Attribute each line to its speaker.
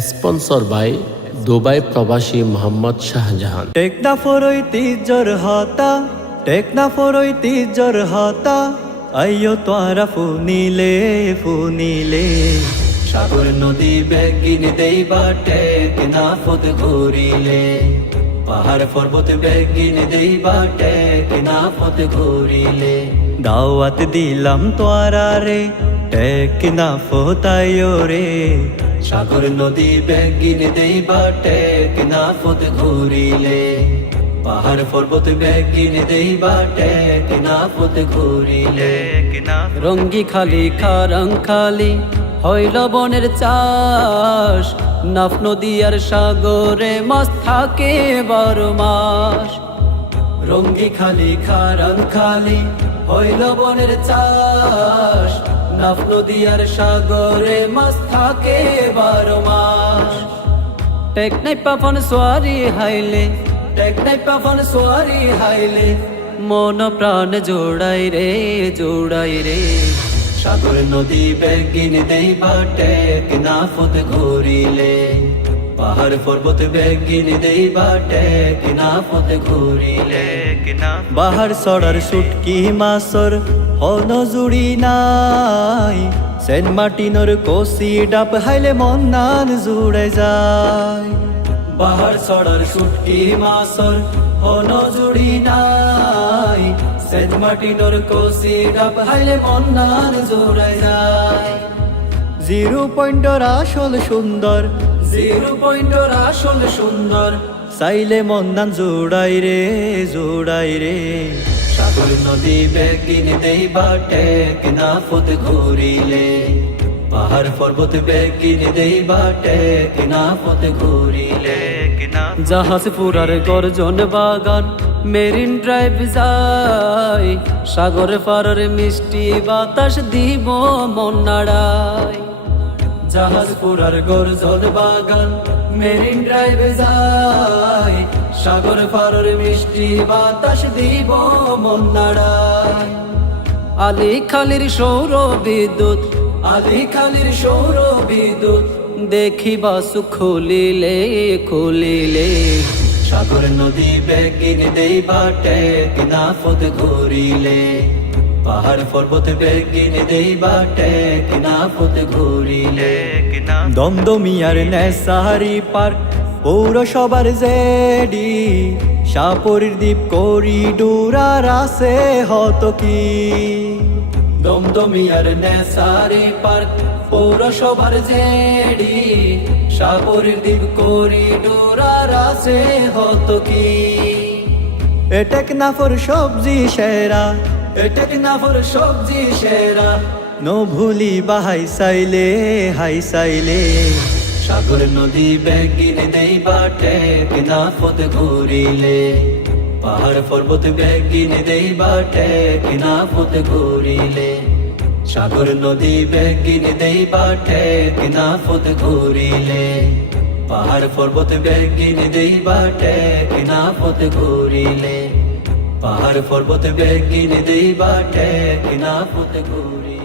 Speaker 1: Sponsor by Dubai প্রবাসী মোহাম্মদ শাহজাহান
Speaker 2: টেকনা ফরই তিজর হতা টেকনা ফরই তিজর হতা আইয়ো তোরা ফুনিলে ফুনিলে সাগর নদী বেগিন দেই বাটে কেনা ফত ঘুরিলে পাহাড় পর্বত বেগিন দেই বাটে কেনা ফত ঘুরিলে দাওয়াত দিলাম তোরা রে টেকনা ফতাইও রে সাগর নদী বেগিন দেই বাটে, কেনা ফত ঘুরিলে। পাহাড় পর্বত বেগিন দেই বাটে, কেনা ফত ঘুরিলে।
Speaker 3: রঙ্গি খালি, খারং খালি, হইল বনের চাষ। নাফ নদী আর সাগরে মাছ থাকে বারো মাস।
Speaker 2: রঙ্গি খালি, খারাং খালি, হইল বনের চাষ। নাফ সাগরে মাছ থাকে বারো মাস।
Speaker 3: টেকনাই পাফন সোয়ারি হাইলে।
Speaker 2: টেকনাই পাফন সোয়ারি হাইলে।
Speaker 3: মন প্রাণ জোড়াই রে জোড়াই রে।
Speaker 2: সাগর নদী বেগিন দেই বাটে ঘুরিলে। পাহাড় পর্বত বেগিন দেই বাটে ঘুরিলে। বাহার সরার সুটকি মাসর হন জুড়ি নাই। সেন্ট মার্টিনর কোসি ডাপ হাইলে মন নান জুড়ে যায়। বাহার সরার সুটকি মাসর হন জুড়ি নাই। সেন্ট মার্টিনর কোসি ডাপ হাইলে মন নান জুড়ে যায়। জিরো পয়েন্টর আসল সুন্দর। জিরো পয়েন্টর আসল সুন্দর। সাইলে মন্দান জোড়াই রে জোড়াই রে। সাগর নদী বেগিন দেই বাটে, কিনা ফত ঘুরিলে। পাহাড় পর্বত বেগিন দেই বাটে, কিনা ফত ঘুরিলে।
Speaker 3: জাহাজ পুরার গর্জন বাগান, মেরিন ড্রাইভ যাই সাগর পারের মিষ্টি বাতাস দিব মন নাড়াই
Speaker 2: জাহাজ পুরার গর্জন বাগান। মেরিন ড্রাইভ যাই, সাগর পারের মিষ্টি বাতাস দিব মন নাড়ায়
Speaker 3: আলি খালির সৌর বিদ্যুৎ,
Speaker 2: আলি খালির সৌর বিদ্যুৎ
Speaker 3: দেখিবা খুলিলে খুলিলে।
Speaker 2: সাগর নদী বেগিন দেই বাটে কিনা ফত ঘুরিলে। পাহাড় পর্বত বেগিন দেই বাটে কিনা ফত ঘুরিলে। দমদমিয়ার নেসারি পার্ক, পৌরসভার জেডি, সাপরির দ্বীপ করিডোর আর আছে হত কি? দমদমিয়ার নেসারি পার্ক, পৌরসভার জেডি, সাপরির দ্বীপ করিডোর আর আছে হত কি? এটেক নাফর সবজি সেরা, এটেক নাফর সবজি সেরা নো ভুলি বাহাই সাইলে, হাই সাইলে। সাগর নদী বেগিন দেই বাটে কিনা ফত ঘুরিলে। পাহাড় পর্বত বেগিন দেই বাটে কিনা ফত ঘুরিলে। সাগর নদী বেগিন দেই বাটে কিনা ফত ঘুরিলে। পাহাড় পর্বত বেগিন দেই বাটে কিনা ফত ঘুরিলে। পাহাড় পর্বত বেগিন দেই বাটে কিনা ফত ঘুরিলে।